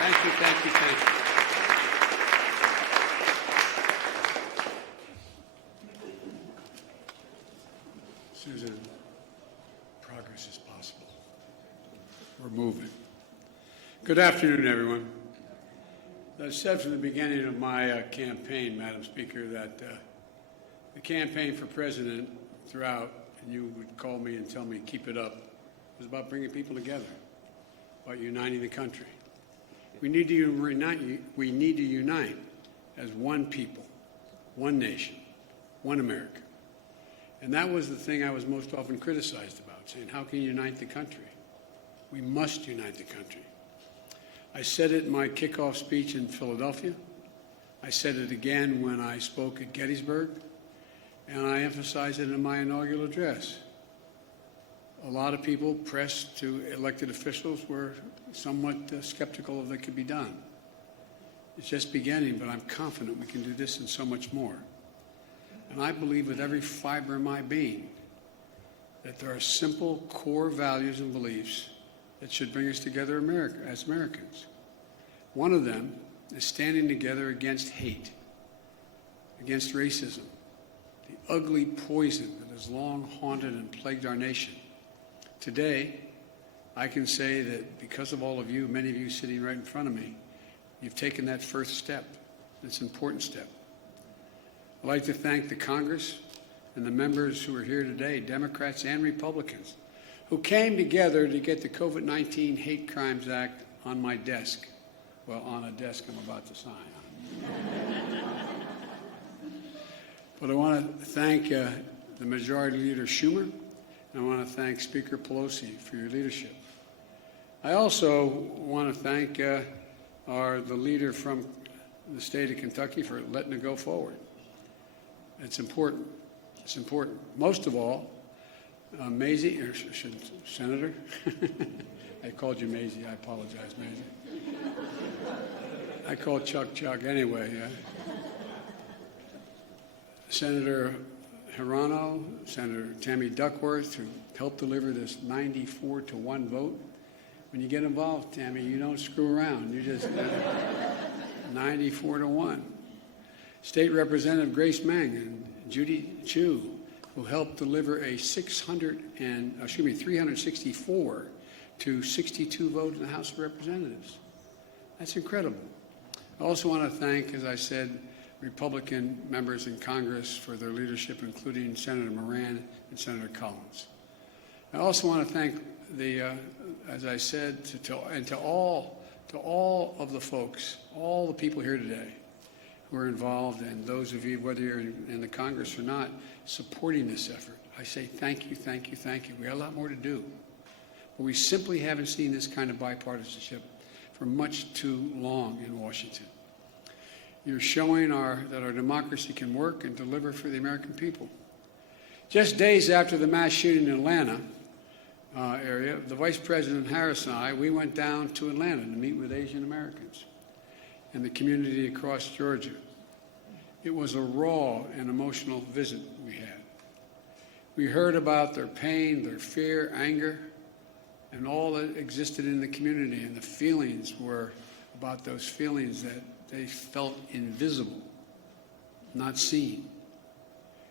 Thank you, thank you, thank you. Susan, progress is possible. We're moving. Good afternoon, everyone. I said from the beginning of my campaign, Madam Speaker, that the campaign for president throughout, and you would call me and tell me, keep it up, was about bringing people together, about uniting the country. We need to unite as one people, one nation, one America. And that was the thing I was most often criticized about, saying, how can you unite the country? We must unite the country. I said it in my kickoff speech in Philadelphia. I said it again when I spoke at Gettysburg, and I emphasized it in my inaugural address. A lot of people, press to elected officials, were somewhat skeptical of what could be done. It's just beginning, but I'm confident we can do this and so much more. And I believe with every fiber of my being that there are simple core values and beliefs that should bring us together as Americans. One of them is standing together against hate, against racism, the ugly poison that has long haunted and plagued our nation. Today, I can say that because of all of you, many of you sitting right in front of me, you've taken that first step. It's an important step. I'd like to thank the Congress and the members who are here today, Democrats and Republicans, who came together to get the COVID-19 Hate Crimes Act on my desk. Well, on a desk I'm about to sign on. But I want to thank the Majority Leader Schumer, and I want to thank Speaker Pelosi for your leadership. I also want to thank the leader from the state of Kentucky for letting it go forward. It's important. It's important. Most of all, Maisie, or Senator, I called you Maisie. I apologize, Maisie. I call Chuck anyway. Senator Hirano, Senator Tammy Duckworth, who helped deliver this 94-1 vote. When you get involved, Tammy, you don't screw around. You just 94-1. State Representative Grace Meng and Judy Chu, who helped deliver a 364 to 62 vote in the House of Representatives. That's incredible. I also want to thank, as I said, Republican members in Congress for their leadership, including Senator Moran and Senator Collins. I also want to thank as I said, to all of the folks, all the people here today who are involved, and those of you, whether you're in the Congress or not, supporting this effort. I say thank you, thank you, thank you. We got a lot more to do. But we simply haven't seen this kind of bipartisanship for much too long in Washington. You're showing that our democracy can work and deliver for the American people. Just days after the mass shooting in Atlanta area, the Vice President Harris and I, we went down to Atlanta to meet with Asian Americans and the community across Georgia. It was a raw and emotional visit we had. We heard about their pain, their fear, anger, and all that existed in the community, and the feelings were about those feelings that they felt invisible, not seen.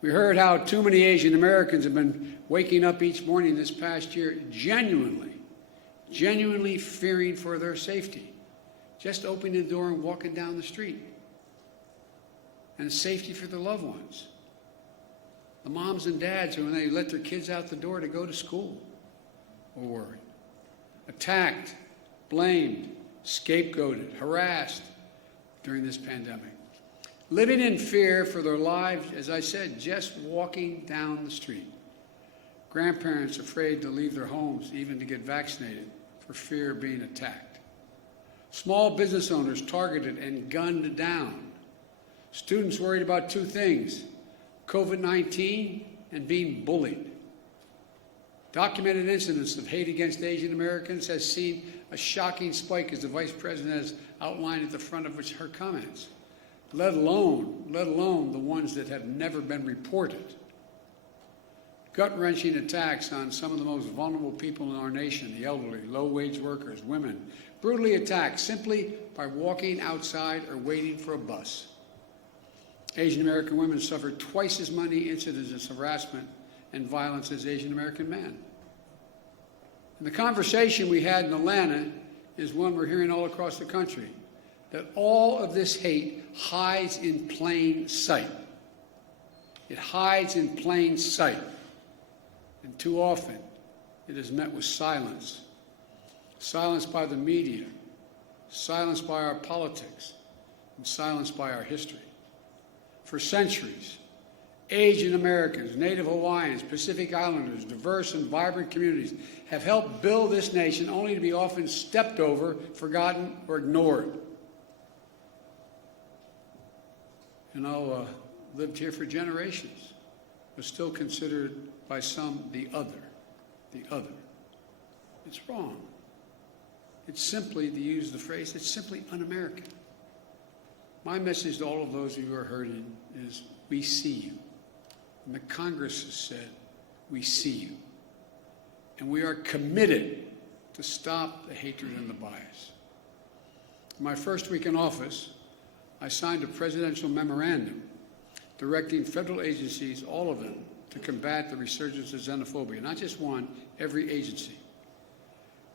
We heard how too many Asian Americans have been waking up each morning this past year genuinely fearing for their safety, just opening the door and walking down the street, and safety for their loved ones. The moms and dads who, when they let their kids out the door to go to school, were worried. Attacked, blamed, scapegoated, harassed during this pandemic. Living in fear for their lives, as I said, just walking down the street. Grandparents afraid to leave their homes, even to get vaccinated, for fear of being attacked. Small business owners targeted and gunned down. Students worried about two things: COVID-19 and being bullied. Documented incidents of hate against Asian Americans has seen a shocking spike, as the Vice President has outlined at the front of her comments, let alone the ones that have never been reported. Gut-wrenching attacks on some of the most vulnerable people in our nation, the elderly, low-wage workers, women, brutally attacked simply by walking outside or waiting for a bus. Asian American women suffer twice as many incidents of harassment and violence as Asian American men. And the conversation we had in Atlanta is one we're hearing all across the country, that all of this hate hides in plain sight. It hides in plain sight. And too often, it is met with silence. Silence by the media, silence by our politics, and silence by our history. For centuries, Asian Americans, Native Hawaiians, Pacific Islanders, diverse and vibrant communities have helped build this nation only to be often stepped over, forgotten, or ignored. Lived here for generations, but still considered by some the other. The other. It's wrong. It's simply, to use the phrase, it's simply un-American. My message to all of those of you who are hurting is, we see you. And the Congress has said, we see you. And we are committed to stop the hatred and the bias. In my first week in office, I signed a presidential memorandum directing federal agencies, all of them, to combat the resurgence of xenophobia. Not just one, every agency.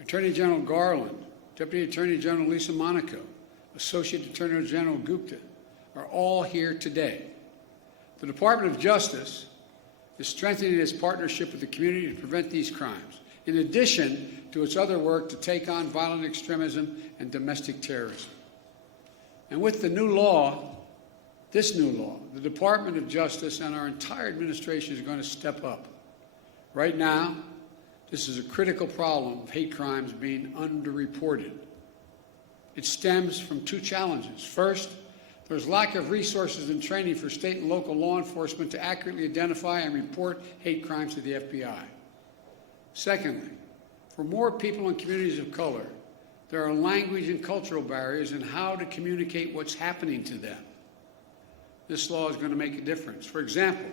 Attorney General Garland, Deputy Attorney General Lisa Monaco, Associate Attorney General Gupta are all here today. The Department of Justice is strengthening its partnership with the community to prevent these crimes, in addition to its other work to take on violent extremism and domestic terrorism. And with the new law, this new law, the Department of Justice and our entire administration is going to step up. Right now, this is a critical problem of hate crimes being underreported. It stems from two challenges. First, there's lack of resources and training for state and local law enforcement to accurately identify and report hate crimes to the FBI. Secondly, for more people in communities of color, there are language and cultural barriers in how to communicate what's happening to them. This law is going to make a difference. For example,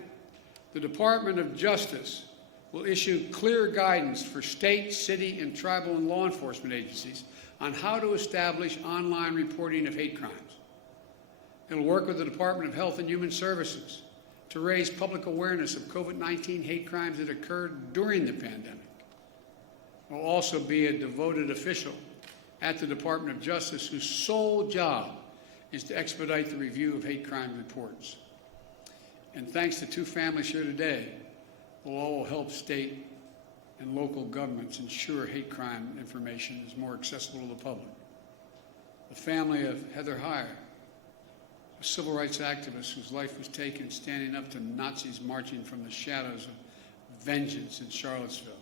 the Department of Justice will issue clear guidance for state, city, and tribal and law enforcement agencies on how to establish online reporting of hate crimes. It'll work with the Department of Health and Human Services to raise public awareness of COVID-19 hate crimes that occurred during the pandemic. It will also be a devoted official at the Department of Justice whose sole job is to expedite the review of hate crime reports. And thanks to two families here today, will all help state and local governments ensure hate crime information is more accessible to the public. The family of Heather Heyer, a civil rights activist whose life was taken standing up to Nazis marching from the shadows of vengeance in Charlottesville.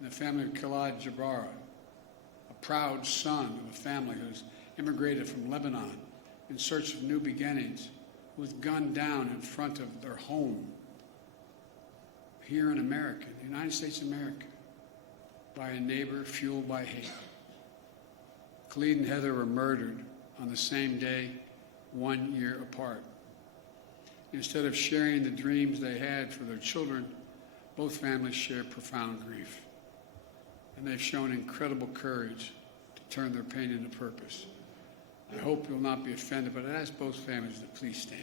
And the family of Khalid Jabara, a proud son of a family who's immigrated from Lebanon in search of new beginnings, who was gunned down in front of their home here in America, the United States of America, by a neighbor fueled by hate. Khalid and Heather were murdered on the same day, 1 year apart. Instead of sharing the dreams they had for their children, both families share profound grief. And they've shown incredible courage to turn their pain into purpose. I hope you'll not be offended, but I ask both families to please stand.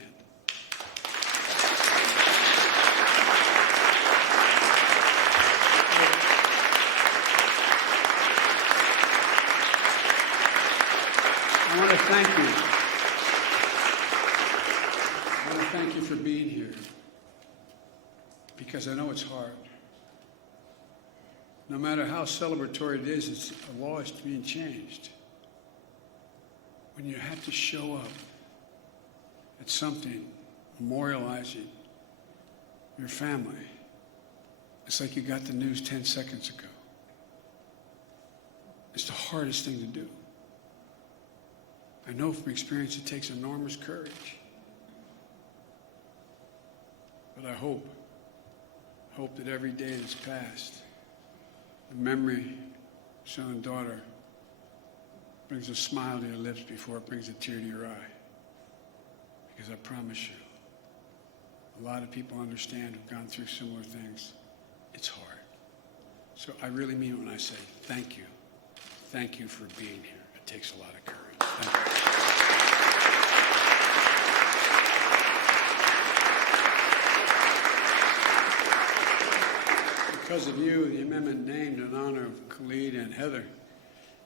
I want to thank you. I want to thank you for being here, because I know it's hard. No matter how celebratory it is, a law is being changed. When you have to show up at something memorializing your family, it's like you got the news 10 seconds ago. It's the hardest thing to do. I know from experience it takes enormous courage. But I hope that every day that's passed, the memory of son and daughter brings a smile to your lips before it brings a tear to your eye. Because I promise you, a lot of people understand who've gone through similar things. It's hard. So I really mean it when I say thank you. thank you for being here. It takes a lot of courage. Thank you. Because of you, the amendment named in honor of Khalid and Heather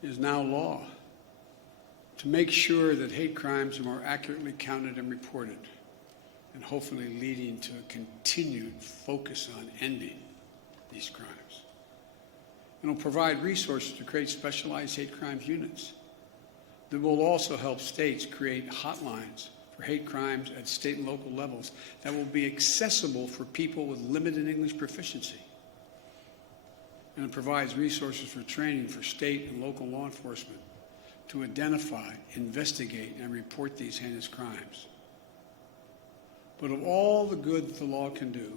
is now law to make sure that hate crimes are more accurately counted and reported, and hopefully leading to a continued focus on ending these crimes. And will provide resources to create specialized hate crimes units that will also help states create hotlines for hate crimes at state and local levels that will be accessible for people with limited English proficiency. And it provides resources for training for state and local law enforcement to identify, investigate, and report these heinous crimes. But of all the good that the law can do,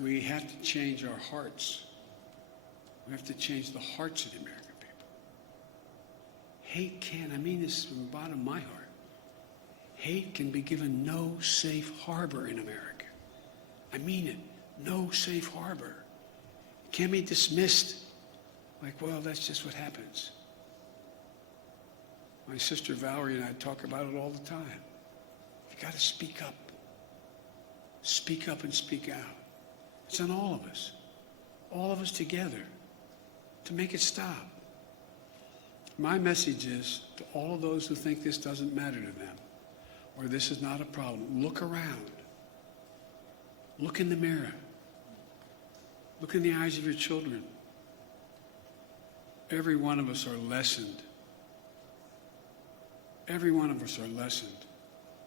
we have to change our hearts. We have to change the hearts of the American people. Hate can, I mean this from the bottom of my heart, hate can be given no safe harbor in America. I mean it, no safe harbor. It can't be dismissed like, well, that's just what happens. My sister Valerie and I talk about it all the time. You've got to speak up. Speak up and speak out. It's on all of us together, to make it stop. My message is to all of those who think this doesn't matter to them, or this is not a problem, look around. Look in the mirror. Look in the eyes of your children. Every one of us are lessened. Every one of us are lessened.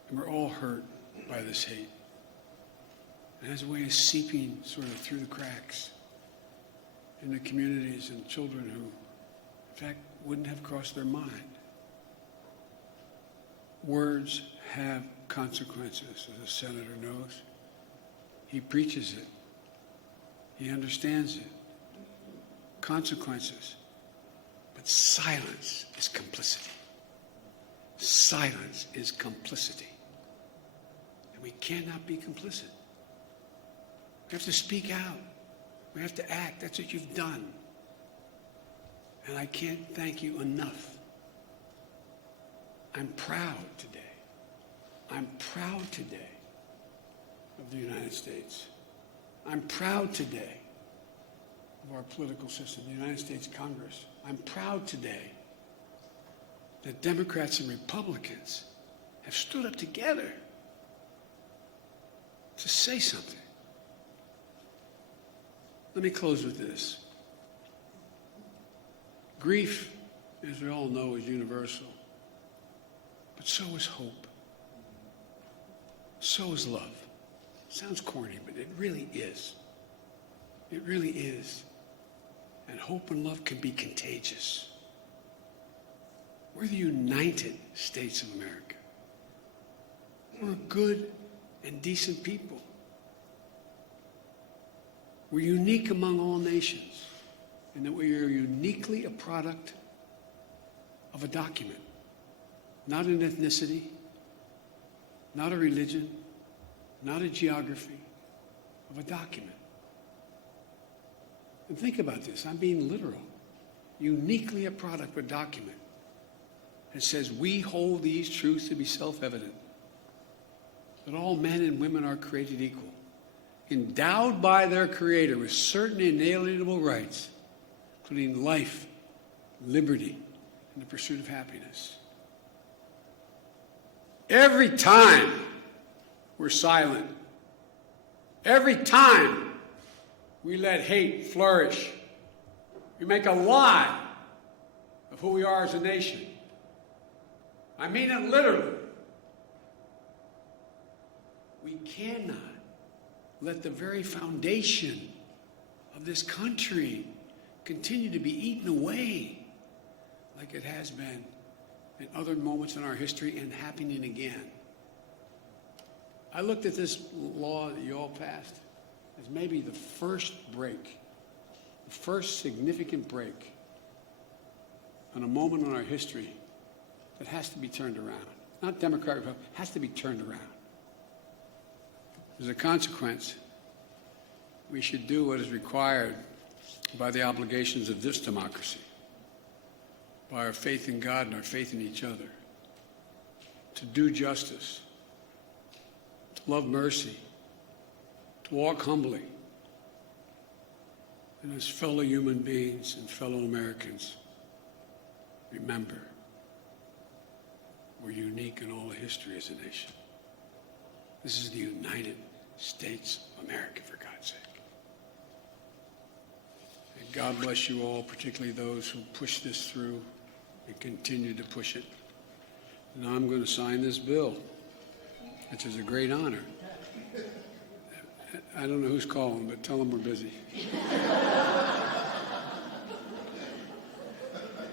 And we're all hurt by this hate. It has a way of seeping sort of through the cracks in the communities and children who, in fact, wouldn't have crossed their mind. Words have consequences, as the senator knows. He preaches it. He understands it. Consequences. But silence is complicity. Silence is complicity. And we cannot be complicit. We have to speak out. We have to act. That's what you've done. And I can't thank you enough. I'm proud today. I'm proud today of the United States. I'm proud today of our political system, the United States Congress. I'm proud today that Democrats and Republicans have stood up together to say something. Let me close with this. Grief, as we all know, is universal. But so is hope. So is love. Sounds corny, but it really is. It really is. And hope and love can be contagious. We're the United States of America. We're good and decent people. We're unique among all nations in that we are uniquely a product of a document, not an ethnicity, not a religion, not a geography, of a document. And think about this, I'm being literal. Uniquely a product of a document that says we hold these truths to be self-evident, that all men and women are created equal, endowed by their Creator with certain inalienable rights, including life, liberty, and the pursuit of happiness. Every time we're silent, every time we let hate flourish, we make a lie of who we are as a nation. I mean it literally. We cannot let the very foundation of this country continue to be eaten away like it has been in other moments in our history and happening again. I looked at this law that you all passed as maybe the first break, the first significant break on a moment in our history that has to be turned around. Not Democratic, but has to be turned around. As a consequence, we should do what is required by the obligations of this democracy. by our faith in God and our faith in each other, to do justice, to love mercy, to walk humbly, and as fellow human beings and fellow Americans, remember, we're unique in all of history as a nation. This is the United States of America, for God's sake. And God bless you all, particularly those who push this through and continue to push it. Now I'm going to sign this bill, which is a great honor. I don't know who's calling, but tell them we're busy.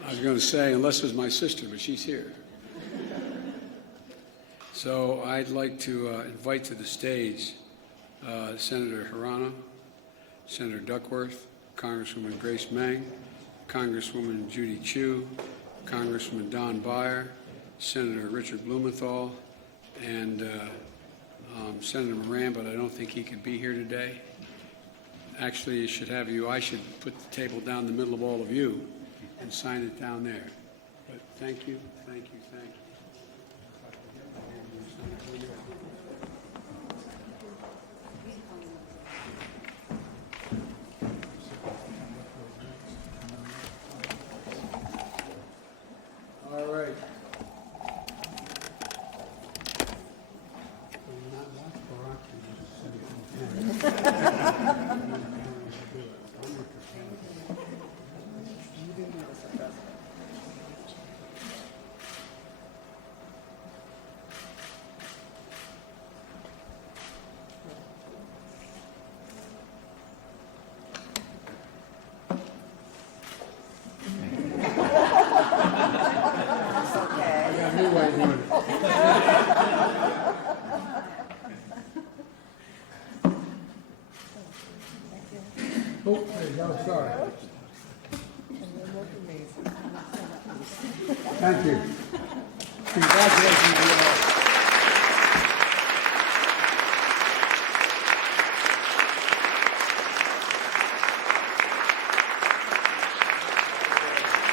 I was going to say, unless it's my sister, but she's here. So I'd like to invite to the stage Senator Hirano, Senator Duckworth, Congresswoman Grace Meng, Congresswoman Judy Chu, Congressman Don Beyer, Senator Richard Blumenthal, and Senator Moran, but I don't think he could be here today. Actually, I should put the table down the middle of all of you and sign it down there. But thank you, thank you, thank you. All right. Oh, there you go, sorry. Thank you. Congratulations to you all.